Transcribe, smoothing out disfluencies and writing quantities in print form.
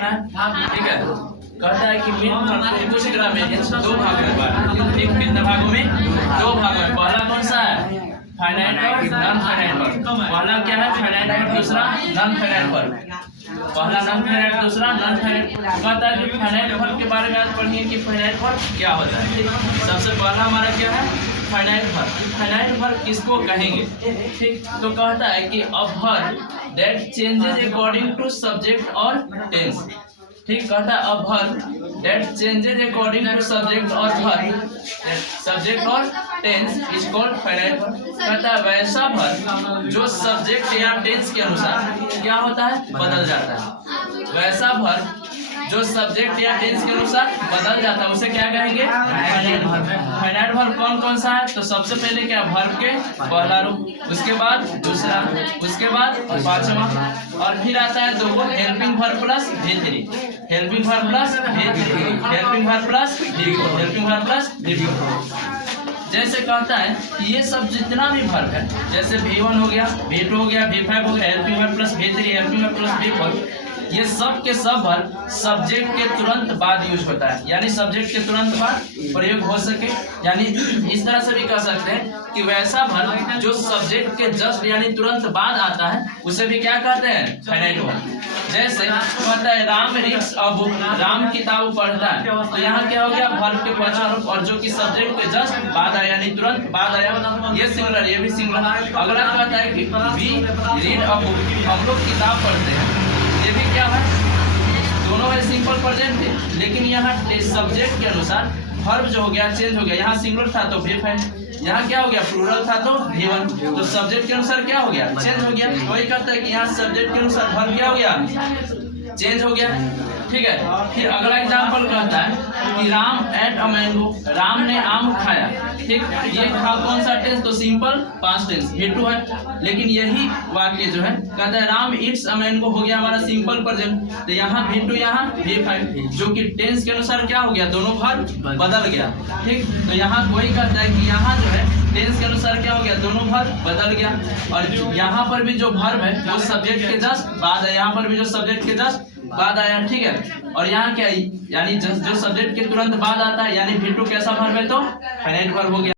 करना है, ठीक है। कहता है कि मीन कुछ ग्रामेरियंस दो भाग में बांटा, ठीक, कितने भागों में? दो भागों में। पहला कौन सा है? Finite verb, non finite verb. पहला क्या है? फाइनाइट वर्ब, दूसरा नॉन फाइनाइट वर्ब। पहला नॉन फाइनाइट, दूसरा नॉन फाइनाइट। कहता है कि फाइनाइट वर्ब के बारे में आज पढ़िए कि फाइनाइट वर्ब क्या होता है, ठीक। सबसे पहला हमारा क्या है? Finite verb. फाइनाइट वर्ब किसको कहेंगे, ठीक। तो कहता है कि a verb that changes according to subject और टेंस, ठीक। कहता है a verb that changes according to subject और वर्ब, सब्जेक्ट और tense is called finite verb. कहता है वैसा वर्ब जो सब्जेक्ट या टेंस के अनुसार क्या होता है? बदल जाता है। वैसा वर्ब जो सब्जेक्ट या टेंस के अनुसार बदल जाता है उसे क्या कहेंगे? Finite verb. फाइनाइट वर्ब कौन कौन सा है? तो सबसे पहले क्या? वर्ब के पहला रूप, उसके बाद दूसरा, उसके बाद पांचवा, और फिर आता है दो helping verb plus V3, helping verb plus V3, helping verb plus V4, helping verb plus V4। जैसे कहता है कि ये सब जितना भी वर्ब है, जैसे V1 हो गया, V2 हो गया, V5 हो गया, helping verb plus V3, helping verb plus V4, ये सब के सब वर्ब सब्जेक्ट के तुरंत बाद यूज होता है, यानी सब्जेक्ट के तुरंत बाद प्रयोग हो सके। यानी इस तरह से भी कह सकते हैं कि वैसा वर्ब जो सब्जेक्ट के जस्ट यानी तुरंत बाद आता है उसे भी क्या कहते हैं? Finite verb. जैसे कहता है Ram reads a book, Ram किताब पढ़ता है, तो यहाँ क्या हो गया? वर्ब के पांचवा रूप, और जो कि सब्जेक्ट के जस्ट बाद आया यानी तुरंत बाद आया, ये सिंगुलर, ये भी सिंगुलर। अगला कहता है कि वी रीड अ बुक, हम लोग किताब पढ़ते हैं, ये भी क्या है? दोनों है सिंपल प्रेजेंट थे, लेकिन यहाँ सब्जेक्ट के अनुसार वर्ब जो हो गया चेंज हो गया। यहाँ सिंगुलर था तो V5, यहाँ क्या हो गया? प्लूरल था तो V1, तो सब्जेक्ट के अनुसार क्या हो गया? चेंज हो गया। वही कहता है कि यहाँ सब्जेक्ट के अनुसार वर्ब क्या हो गया? चेंज हो गया, ठीक है। फिर अगला एग्जांपल कहता है कि Ram at a mango, Ram ने आम खाया, ठीक। ये था कौन सा टेंस? तो सिंपल पास्ट टेंस V2 है। लेकिन यही वाक्य जो है कहता है राम ईट्स अ मैंगो, हो गया हमारा सिंपल प्रेजेंट, तो यहाँ V2, यहाँ V5, जो कि टेंस के अनुसार क्या हो गया? दोनों वर्ब बदल गया, ठीक। तो यहाँ कोई कहता है कि यहाँ जो है टेंस के अनुसार क्या हो गया? दोनों वर्ब बदल गया। और यहाँ पर भी जो वर्ब है वो सब्जेक्ट के जस्ट बाद है, यहाँ पर भी जो सब्जेक्ट के जस्ट बाद आया, ठीक है। और यहाँ क्या यानी जो सब्जेक्ट के तुरंत बाद आता है, यानी V2 कैसा वर्ब है? तो फाइनाइट वर्ब हो गया।